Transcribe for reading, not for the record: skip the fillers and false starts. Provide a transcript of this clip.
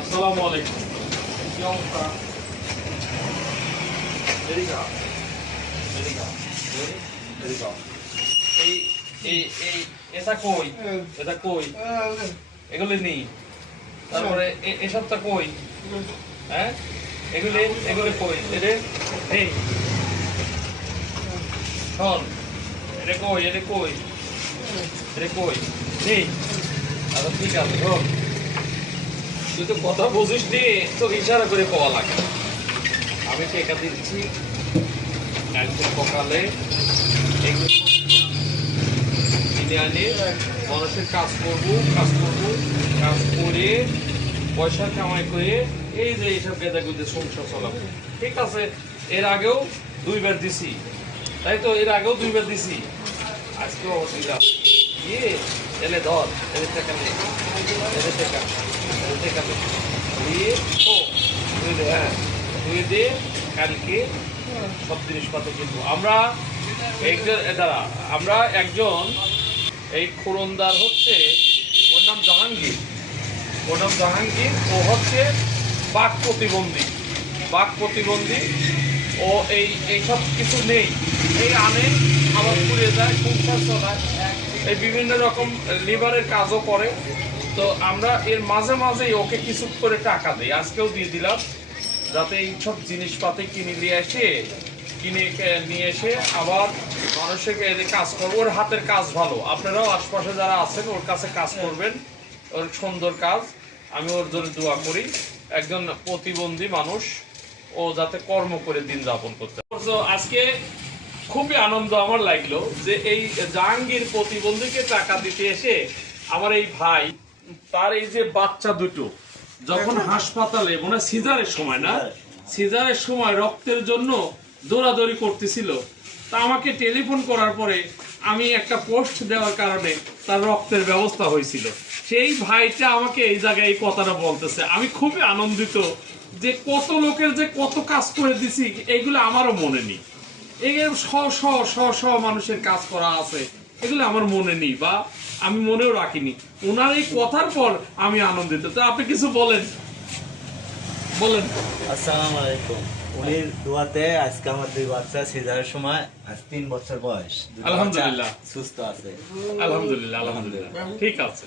আসসালামু আলাইকুম। কি অবস্থা? এদিকে আও, এদিকে আও, এদিকে আও। এটা কই? এটা কই? এগুলি নেই। তারপরে এসবটা কই? হ্যাঁ, এগুলি কই? এই শোন, এটা কই? এটা কই? এটা কই? নেই। আচ্ছা ঠিক আছে, শোন, তুই তো কথা বুঝিস নি, তো ইশারা করে পাওয়া লাগে। আমি টেকা দিচ্ছি কালকে সকালে এগুলো কিনে আনি, মানুষের কাজ করবো, কাজ করে পয়সা কামাই করে এই যে এইসব গেদাগুদের সংসার চালাবো। ঠিক আছে, এর আগেও 2 বার দিছি, তাই তো, এর আগেও 2 বার দিছি, আজকেও অবশ্যই দিলাম। ইয়ে এলে ধর, এদের টাকা নেই, এদের টাকা দিয়ে ও তুই দে, হ্যাঁ তুই দে, কালকে সব জিনিসপত্র কিনবো। আমরা একজন এই খোরনদার হচ্ছে, ওর নাম জাহাঙ্গীর, ও হচ্ছে বাক প্রতিবন্ধী। ও এইসব কিছু নেই, এই আনে, আবার পুড়ে যায়, সংসার চলায়, এই বিভিন্ন রকম লিভারের কাজও করে। তো আমরা এর মাঝে মাঝেই ওকে কিছু করে টাকা দিই, আজকেও দিয়ে দিলাম, যাতে এইসব জিনিসপাতি কিনে নিয়ে এসে আবার মানুষের কাজ করবো। ওর হাতের কাজ ভালো, আপনারাও আশপাশে যারা আছেন ওর কাছে কাজ করবেন, ওর সুন্দর কাজ। আমি ওর জন্য দোয়া করি, একজন প্রতিবন্ধী মানুষ, ও যাতে কর্ম করে দিন যাপন করতে। আজকে খুবই আনন্দ আমার লাগলো যে এই জাহাঙ্গীর প্রতিবন্ধীকে টাকা দিতে এসে আমার এই ভাই, তার এই যে বাচ্চা দুটো যখন হাসপাতালে মনে হয় সিজারের সময় রক্তের জন্য দৌড়াদৌড়ি করতেছিল, তা আমাকে টেলিফোন করার পরে আমি একটা পোস্ট দেওয়ার কারণে তার রক্তের ব্যবস্থা হয়েছিল। সেই ভাইটা আমাকে এই জায়গায় এই কথাটা বলতেছে, আমি খুবই আনন্দিত যে কত লোকের যে কত কাজ করে দিছি, এইগুলো আমারও মনে নেই। এই শ মানুষের কাজ করা আছে, এগুলো আমার মনে নেই বা আমি মনেও রাখিনি। ওনার এই কথার পর আমি আনন্দিত। তো আপনি কিছু বলেন। আসসালামু আলাইকুম। উনির দোয়াতে আজকে আমার 2 বাচ্চা সিজারের সময়, আজ 3 বছর বয়স, আলহামদুলিল্লাহ সুস্থ আছে। আলহামদুলিল্লাহ। ঠিক আছে।